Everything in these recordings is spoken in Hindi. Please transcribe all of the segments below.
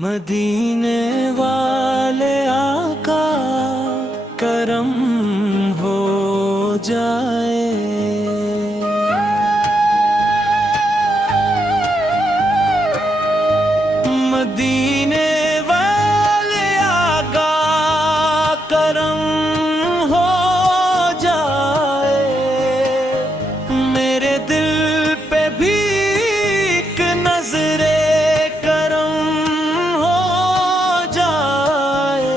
मदीने वाले आका करम हो जाए। मदीने वाले आका करम हो जाए। मेरे दिल पे भी एक नजरे करम हो जाए।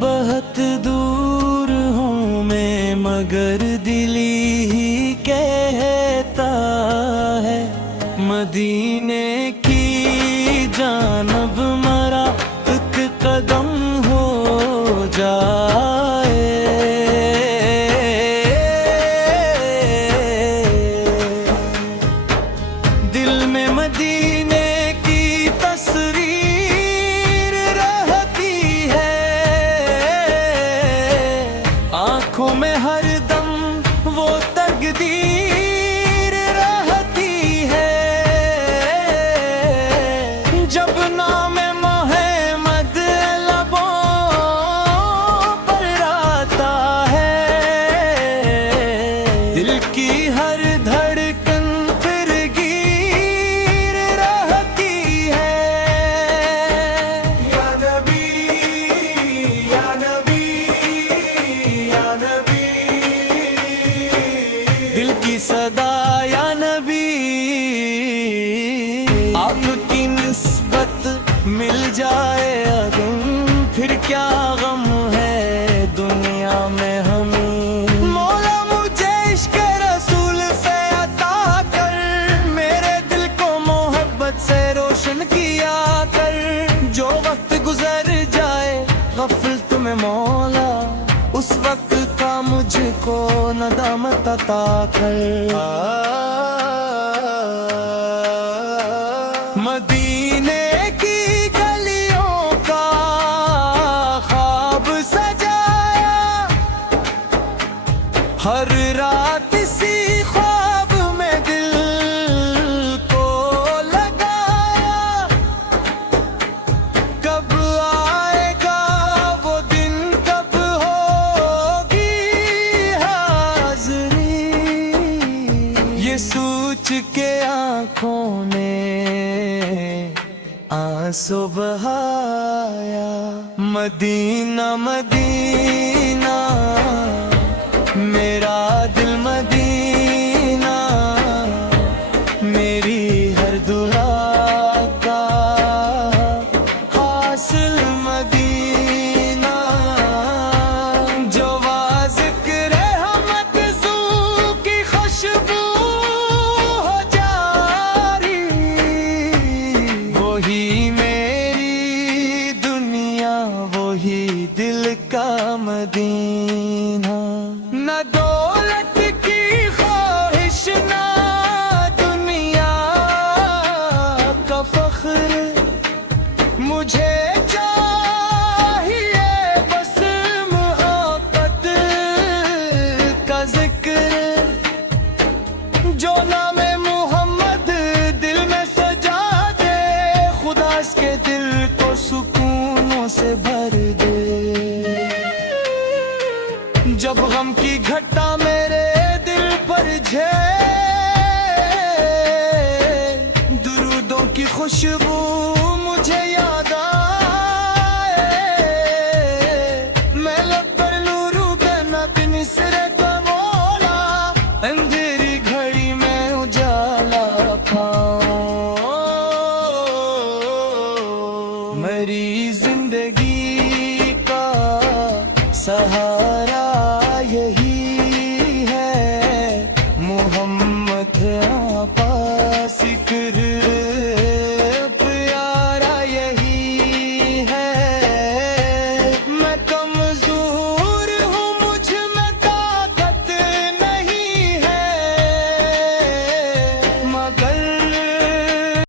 बहुत दूर हूँ मैं मगर दिल ही कहता है मदीने की जानब मरा एक कदम हो जाए। दिल में मदीने की तस्वीर रहती है। आंखों में हरदम वो तकदीर रहती है। जब नाम मोहम्मद लबों पर आता है। दिल की हर धड़कन फिर गीर रहती है। या नबी या नबी या नबी। दिल की सदा या नबी। आपकी निस्बत मिल जाए अगम फिर क्या गम है दुनिया में हमें। मौला मुझे इश्क़ रसूल से अता कर। मेरे दिल को मोहब्बत से रोशन किया कर। जो वक्त गुजर जाए गफल तुम्हें मौला उस वक्त का मुझको नदामत अता कर। मदीने की गलियों का ख्वाब सजाया। हर रात इसी ख्वाब में दिल को लगाया। कब आएगा वो दिन कब होगी हाज़री। ये सोच के आँखों ने आंसू बहाया। मदीना मदीना मेरा दिल मदीना। मेरी हर दुआ का हासिल मदीना। जो वाज़िक्र रहमत ज़ू की खुशबू हो जारी। वही मेरी दुनिया वही दिल का मदीना। न दौलत की ख्वाहिश ना दुनिया का फख्र। मुझे चाहिए बस मोहब्बत का जिक्र। जो नाम मोहम्मद दिल में सजा दे खुदा के दिल को सुकूनों से भर दे। जब गम की घटा मेरे दिल पर झे दुरूदों की खुशबू